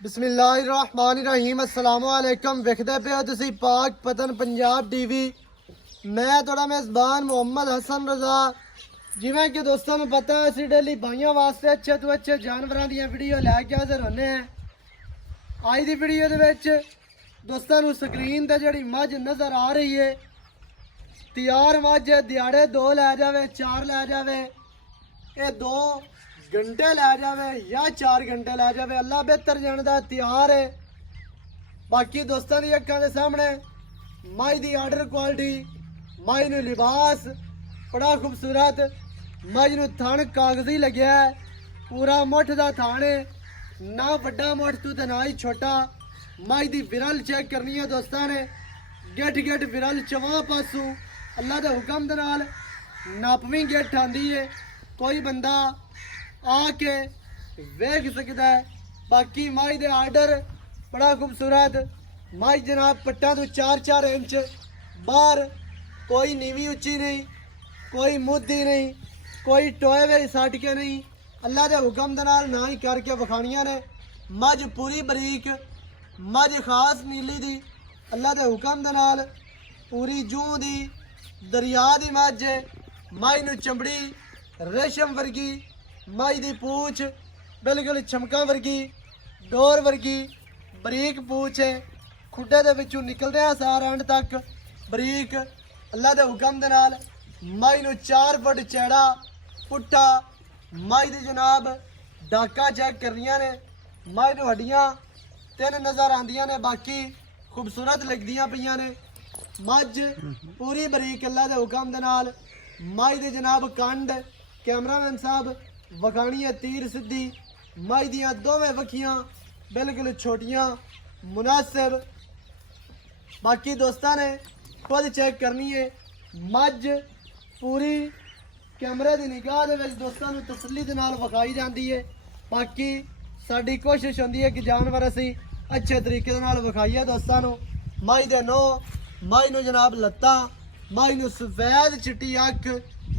बिस्मिल्लाहिर्रहमानिर्रहीम अस्सलाम वालेकुम। वेखदे पे हो तुसी पाक पतन पंजाब टीवी। मैं थोड़ा मेज़बान मोहम्मद हसन रजा। जिवें कि दोस्तों को पता है असी डेली भाइयों वास्ते अच्छे तो अच्छे जानवरों दी वीडियो लैके हाजिर होने हैं। आज की वीडियो दे विच दोस्तों को स्क्रीन ते जिहड़ी मझ नज़र आ रही है तैयार मझ दिहाड़े 2 लै जावे 4 लै जावे, ये 2 घंटे लै जावे या 4 घंटे लै जावे, अल्लाह बेहतर जानदा। तैयार है। बाकी दोस्तों की अक्खां दे सामने माई दी आर्डर क्वालिटी, माई नू लिबास बड़ा खूबसूरत, माई नू थण कागजी लग्या है, पूरा मुठ दा थण है, ना वड्डा मुठ तू ते ना ही छोटा। माई दी विरल चेक करनी है दोस्तों ने, गेट गेट विरल चवां पासू अल्लाह दे हुक्म दे नाल नापवीं गेट आंदी है। कोई बंदा आके वेख सकता है। बाकी माई दे आर्डर बड़ा खूबसूरत। माई जनाब पट्टा तो 4-4 इंच बाहर, कोई नीवी उच्ची नहीं, कोई मुद्दी नहीं, कोई टोए वे सट के नहीं, अल्लाह के हुक्म दे नाल ना ही करके विखानियां ने। मझ पूरी बरीक, मझ खास नीली दी, अल्लाह के हुक्म दे नाल पूरी जूं दी दरिया दी मझ। माई नू चमड़ी रेशम वर्गी, माई दी पूछ बिल्कुल चमका वर्गी, डोर वर्गी बरीक पूछ है। खुड्डे दे विचों निकलदे आ सार एंड तक बरीक, अल्लाह दे हुक्म दे नाल। माई नू 4 फुट चैड़ा पुट्ठा, माई दी जनाब डाका चेक करनियां ने। माई नू हड्डियां 3 नज़र आंदियां ने, बाकी खूबसूरत लगदियां पईयां ने। मझ पूरी बरीक अल्लाह दे हुक्म दे नाल। माई दी जनाब कंड कैमरामैन साहब वखानी है तीर सीधी। माई दियां दोवें वखियां बिल्कुल छोटियां मुनासिब। बाकी दोस्तों ने खुद चेक करनी है। मझ पूरी कैमरे की निगाह दे विच दोस्तों को तसल्ली दे नाल विखाई जाती है। बाकी साडी कोशिश होंदी है कि जानवर असी अच्छे तरीके दे नाल विखाईए दोस्तों को। माई दे नो, माई नू जनाब लत्तां, माई नू सफेद चिट्टी अख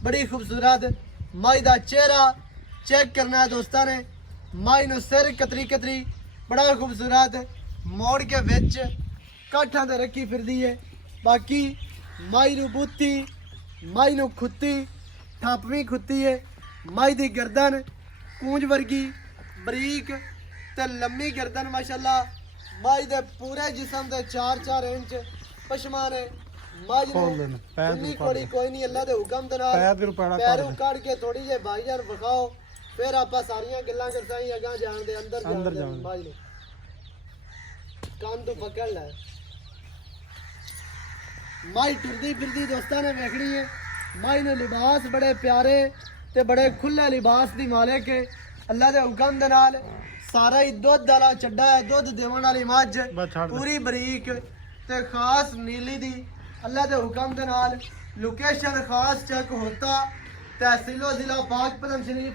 बड़ी खूबसूरत। माई दा चेहरा चेक करना है दोस्तों ने। माई नू सिर कतरी कतरी बड़ा खूबसूरत, मोड़ के विच काठां ते रखी फिरदी है। बाकी माई नू बूथी, माई नू खुत्ती ठपवी खुत्ती है। माई दी गर्दन कूंज वर्गी बरीक ते लम्मी गर्दन माशाल्लाह। माई दे पूरे जिस्म दे 4-4 इंच पशमा ने। माई नू चुन्नी कोड़ी कोई नहीं, अल्लाह दे हुक्म दे नाल पैरों काट के थोड़ी जे भाईजान विखाओ, फिर आपां सारियां गल्लां करसाई अगां जाण दे अंदर जाण। माई नू कान तो पकड़ ले। माई टुरदी फिरदी दोस्तां ने वेखनी है। माई ने लिबास बड़े प्यारे ते बड़े खुले लिबास दी मालिक है। अल्लाह दे हुक्म दे नाल सारा ही दुध वाला चड्डा है, दुध देवन वाली मझ पूरी बरीक ते खास नीली दी। अल्लाह के हुक्म दे नाल लोकेशन खास चेक होता तहसीलो जिला पाकपतन शरीफ।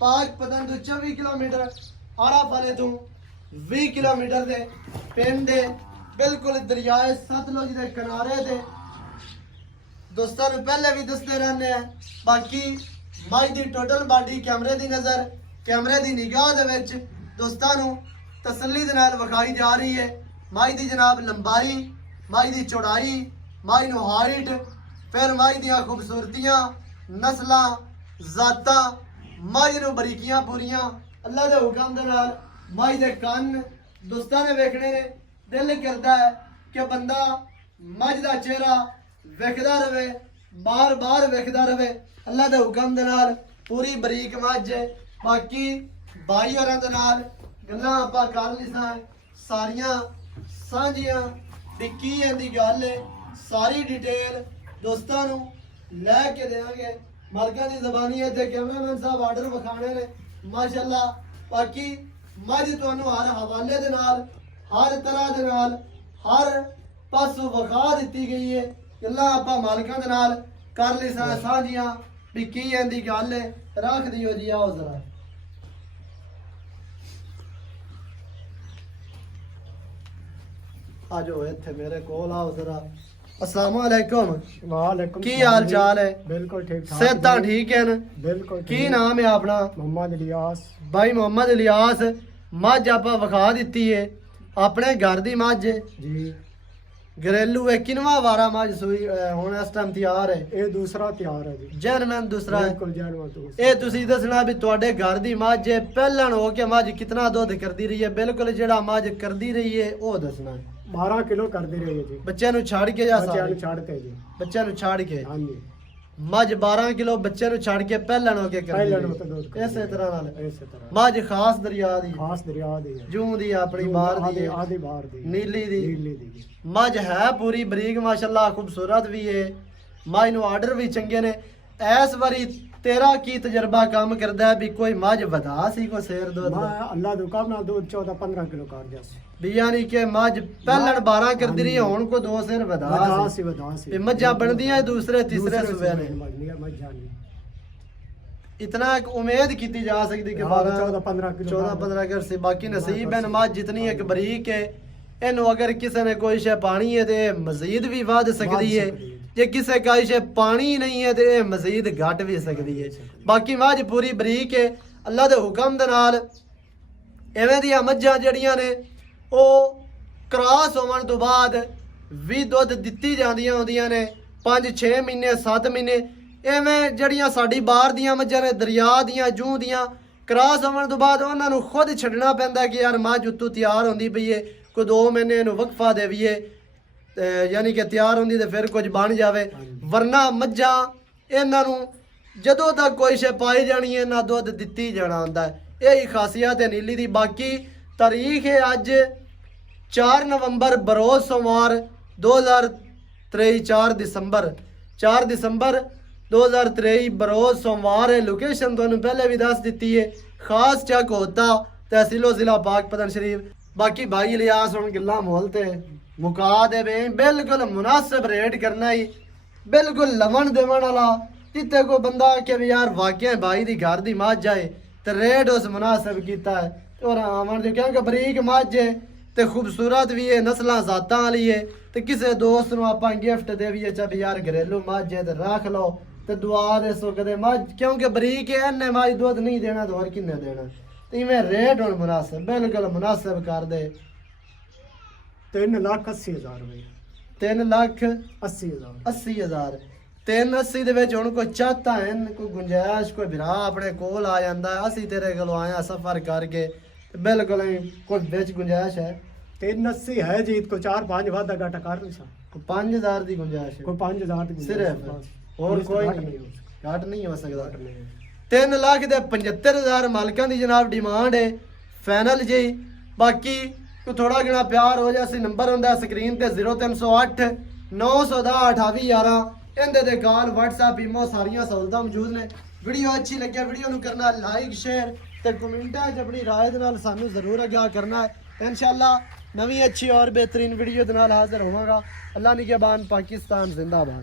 पाकपतन तो 24 किलोमीटर, आड़ा वाले तो 20 किलोमीटर दे पिंड दे बिल्कुल दरियाए सतलुज के किनारे दे दोस्तों ने पहले भी दसते रहने हैं। बाकी माई दी टोटल बॉडी कैमरे दी नज़र, कैमरे दी निगाह दे विच दोस्तों को तसल्ली दे नाल विखाई जा रही है। माई दी जनाब लंबाई, माई दी चौड़ाई, माई नू हाइट, फिर माई दियां खूबसूरतियां नस्लां जातां, माई नू बरीकियां पूरियां अल्लाह दे हुक्म दे नाल। माई दे कन दोस्तां ने वेखने ने, दिल करता है कि बंदा मझ दा चेहरा वेखदा रहे, बार बार वेखदा रहे। अल्लाह दे हुक्म दे नाल पूरी बरीक मझ है। बाकी भाई होरां दे नाल गल्लां आपां कर लिसां सारियां सांझियां डिक्की दी गल है। सारी डिटेल दोस्तों को लैके देंगे। मालकां दी ज़बानी है ते कैमरामैन साहब आर्डर विखाने ने माशाल्लाह। बाकी मझ तुहानू हर हवाले दे नाल, हर तरह दे नाल, हर पासों विखा दी गई है। गल्लां आपां मालकां दे नाल कर लिसां सांझियां भी की दी गल है। रख दियो जी, आओ जरा आ जाओ इत्थे मेरे कोल आओ जरा। अस्सलाम वालेकुम। वालेकुम की हाल चाल है? बिल्कुल ठीक ठाक। सेहतां ठीक है न? बिल्कुल की नाम है अपना? मोहम्मद इलियास। भाई मोहम्मद इलियास ਮੱਝ ਆਪਾਂ ਵਿਖਾ ਦਿੱਤੀ ਏ ਆਪਣੇ ਘਰ ਦੀ ਮੱਝ ਏ ਜੀ। घरेलू है किनवा वारा मज सूई ਹੁਣ ਇਸ ਟਾਈਮ ਤਿਆਰ ਹੈ ਇਹ ਦੂਸਰਾ ਤਿਆਰ ਹੈ ਜੀ। ਜਰਮਨ ਦੂਸਰਾ ਹੈ ਬਿਲਕੁਲ ਜਰਮਨ ਤੋਂ। ਇਹ ਤੁਸੀਂ ਦੱਸਣਾ ਵੀ ਤੁਹਾਡੇ ਘਰ ਦੀ ਮੱਝ ਹੈ ਪਹਿਲਣ ਹੋ ਕੇ ਮੱਝ ਕਿੰਨਾ ਦੁੱਧ ਕਰਦੀ ਰਹੀ ਹੈ ਬਿਲਕੁਲ ਜਿਹੜਾ ਮੱਝ ਕਰਦੀ ਰਹੀ ਹੈ ਉਹ ਦੱਸਣਾ ਹੈ 12 ਕਿਲੋ ਕਰਦੀ ਰਹੀ ਹੈ ਜੀ। ਬੱਚਿਆਂ ਨੂੰ ਛੱਡ ਕੇ ਜਾਂ ਬੱਚਿਆਂ ਸਾਰੇ ਨੂੰ ਛੱਡ ਕੇ ਜੀ। ਬੱਚਿਆਂ ਨੂੰ ਛੱਡ ਕੇ ਹਾਂਜੀ। ਮੱਝ 12 ਕਿਲੋ ਬੱਚਿਆਂ ਨੂੰ ਛੱਡ ਕੇ ਪਹਿਲਣ ਹੋ ਕੇ ਕਰਦੀ ਪਹਿਲਣ ਰਹੀ ਹੋ ਕੇ ਦੁੱਧ ਹੈ। ਕਰਦੀ ਇਸੇ ਤਰ੍ਹਾਂ ਨਾਲ ਇਸੇ ਤਰ੍ਹਾਂ ਮੱਝ ਖਾਸ ਦਰਿਆ ਦੀ ਖਾਸ ਦਰਿਆ ਦੀ ਹੈ। ਜੂੰ ਦੀ ਆਪਣੀ ਬਾਹਰ ਦੀ ਹੈ ਆਦੀ ਬਾਹਰ ਦੀ ਨੀਲੀ ਦੀ ਨੀਲੀ ਦੀ ਜੀ। ਮੱਝ ਹੈ ਪੂਰੀ ਬਰੀਕ ਮਾਸ਼ਾਅੱਲਾ ਖੂਬਸੂਰਤ ਵੀ ਹੈ ਮੱਝ ਨੂੰ ਆਰਡਰ ਵੀ ਚੰਗੇ ਨੇ ਇਸ ਵਾਰੀ ਤੇਰਾ ਕੀ ਤਜਰਬਾ ਕੰਮ ਕਰਦਾ ਹੈ ਵੀ ਕੋਈ ਮੱਝ ਵਧਾ ਸੀ ਕੋਈ ਸ਼ੇਰ ਦੁੱਧ ਮੈਂ ਅੱਲਾ ਦੇ ਹੁਕਮ ਨਾਲ ਦੁੱਧ 14-15 ਕਿਲੋ ਕਰ ਗਿਆ ਸੀ। ਵੀ ਯਾਨੀ ਕਿ ਮੱਝ ਪਹਿਲਣ 12 ਕਰਦੀ ਰਹੀ ਹੁਣ ਕੋ ਦੋ ਸ਼ੇਰ ਵਧਾ ਸੀ ਵਧਾ ਸੀ। ਤੇ ਮੱਝਾਂ ਬਣਦੀਆਂ ਦੂਸਰੇ ਤੀਸਰੇ ਸੂਬੇ ਨੇ ਮੱਝਾਂ ਨਹੀਂ। इतना एक उम्मीद की जा सकती कि 14-15 किलो 14-15 कर से बाकी नसीब है नमाज जितनी एक बरीक है इन्हों अगर किसी ने कोई शे पानी है तो मजीद भी वध सकती है जे किसी का शे पानी नहीं है तो मजीद घट भी सकती है बाकी मझ पूरी बरीक है अल्लाह के हुक्म दे नाल इवें दी मझां जड़ियां ने ਉਹ ਕ੍ਰਾਸ ਹੋਣ ਤੋਂ ਬਾਅਦ ਵੀ ਦੁੱਧ ਦਿੱਤੀ ਜਾਂਦੀਆਂ ਹੁੰਦੀਆਂ ਨੇ 5-6 ਮਹੀਨੇ 7 ਮਹੀਨੇ ਐਵੇਂ ਜਿਹੜੀਆਂ ਸਾਡੀ ਬਾਹਰ ਦੀਆਂ ਮੱਝਾਂ ਨੇ ਦਰਿਆ ਦੀਆਂ ਜੂਹ ਦੀਆਂ ਕ੍ਰਾਸ ਹੋਣ ਤੋਂ ਬਾਅਦ ਉਹਨਾਂ ਨੂੰ ਖੁਦ ਛੱਡਣਾ ਪੈਂਦਾ ਕਿ ਯਾਰ ਮੱਝ ਉੱਤੋਂ ਤਿਆਰ ਹੁੰਦੀ ਪਈ ਏ ਕੋਈ 2 ਮਹੀਨੇ ਇਹਨੂੰ ਵਕਫਾ ਦੇਵੀਏ ਯਾਨੀ ਕਿ ਤਿਆਰ ਹੁੰਦੀ ਤੇ ਫਿਰ ਕੁਝ ਬਣ ਜਾਵੇ ਵਰਨਾ ਮੱਝਾਂ ਇਹਨਾਂ ਨੂੰ ਜਦੋਂ ਤੱਕ ਕੋਈ ਸ਼ੈ ਪਾਈ ਜਾਣੀ ਹੈ ਨਾ ਦੁੱਧ ਦਿੱਤੀ ਜਾਣਾ ਹੁੰਦਾ ਹੈ ਇਹ ਹੀ ਖਾਸੀਅਤ ਹੈ ਨੀਲੀ ਦੀ ਬਾਕੀ ਤਾਰੀਖ ਹੈ ਅੱਜ 4 ਨਵੰਬਰ ਬਰੋਜ਼ ਸੋਮਵਾਰ 2023 4 ਦਸੰਬਰ 2023 बरोज सोमवार है लोकेशन तो पहले भी दस दी है खास चक होता तहसीलो जिला पाक पतन शरीफ बाकी भाई लियास हम गिला मोल ते मुका दे बिल्कुल मुनासिब रेट करना ही बिल्कुल लवन देवन वाला जिते कोई बंदा के भी यार वाकई भाई दी घर दी मझ जाए तो रेट उस मुनासिब किया है और आवन जो क्योंकि बरीक मझ है तो खूबसूरत भी है नस्ल जातां वाली है तो किसी दोस्त ਨੂੰ ਆਪਾਂ ਗਿਫਟ ਦੇਵੀਏ ਚਾ ਵੀ ਯਾਰ ਘਰੇਲੂ ਮੱਝ ਹੈ ਤੇ ਰੱਖ ਲਓ ਤੇ ਦੁਆ ਦੇ ਸੋ ਕਦੇ ਮੱਝ ਕਿਉਂਕਿ ਬਰੀਕ ਹੈ ਇਹਨੇ ਮੱਝ ਦੁੱਧ ਨਹੀਂ ਦੇਣਾ ਤਾਂ ਹੋਰ ਕਿੰਨੇ ਦੇਣਾ ਤੇ ਇਵੇਂ ਰੇਟ ਹੁਣ ਮੁਨਾਸਿਬ ਬਿਲਕੁਲ ਮੁਨਾਸਿਬ ਕਰ ਦੇ 3,80,000 ਰੁਪਏ 3,80,000 80,000 380 ਦੇ ਵਿੱਚ ਹੁਣ ਕੋਈ ਚਾਹਤਾ ਹੈ ਕੋਈ ਗੁੰਜਾਇਸ਼ ਕੋਈ ਭਰਾ ਆਪਣੇ ਕੋਲ ਆ ਜਾਂਦਾ ਹੈ ਅਸੀਂ ਤੇਰੇ ਕੋਲ ਆਇਆ ਸਫ਼ਰ ਕਰਕੇ ਤੇ ਬਿਲਕੁਲ ਕੋਈ ਵਿੱਚ ਗੁੰਜਾਇਸ਼ ਹੈ 380 है जी को 4-5 वादा घाटा कर नहीं सकता 5000 ਦੀ ਗੁੰਜਾਇਸ਼ ਹੈ कोई 5,000 की सिर्फ और कोई नहीं घाट नहीं हो सकता घाट नहीं 3 ਲੱਖ ਦੇ 75000 ਮਾਲਕਾਂ ਦੀ ਜਨਾਬ ਡਿਮਾਂਡ ਹੈ ਫਾਈਨਲ ਜੀ ਬਾਕੀ ਕੋ ਥੋੜਾ ਜਿਹਾ ਪਿਆਰ ਹੋ ਜਾ ਸੀ ਨੰਬਰ ਹੁੰਦਾ ਸਕਰੀਨ ਤੇ 0308 910 2811 ਇਹਦੇ ਤੇ ਕਾਲ WhatsApp ਈਮੋ ਸਾਰੀਆਂ ਸਹੂਲਤਾਂ ਮੌਜੂਦ ਨੇ ਵੀਡੀਓ ਅੱਛੀ ਲੱਗਿਆ ਵੀਡੀਓ ਨੂੰ ਕਰਨਾ ਲਾਈਕ ਸ਼ੇਅਰ ਤੇ ਕਮੈਂਟਾਂ 'ਚ ਆਪਣੀ ਰਾਏ ਦੇ ਨਾਲ ਸਾਨੂੰ ਜ਼ਰੂਰ ਆਗਾਹ ਕਰਨਾ ਹੈ इंशाल्लाह नवी अच्छी और बेहतरीन वीडियो के नाल हाजिर होवांगा अल्लाह निगहबान पाकिस्तान जिंदाबाद।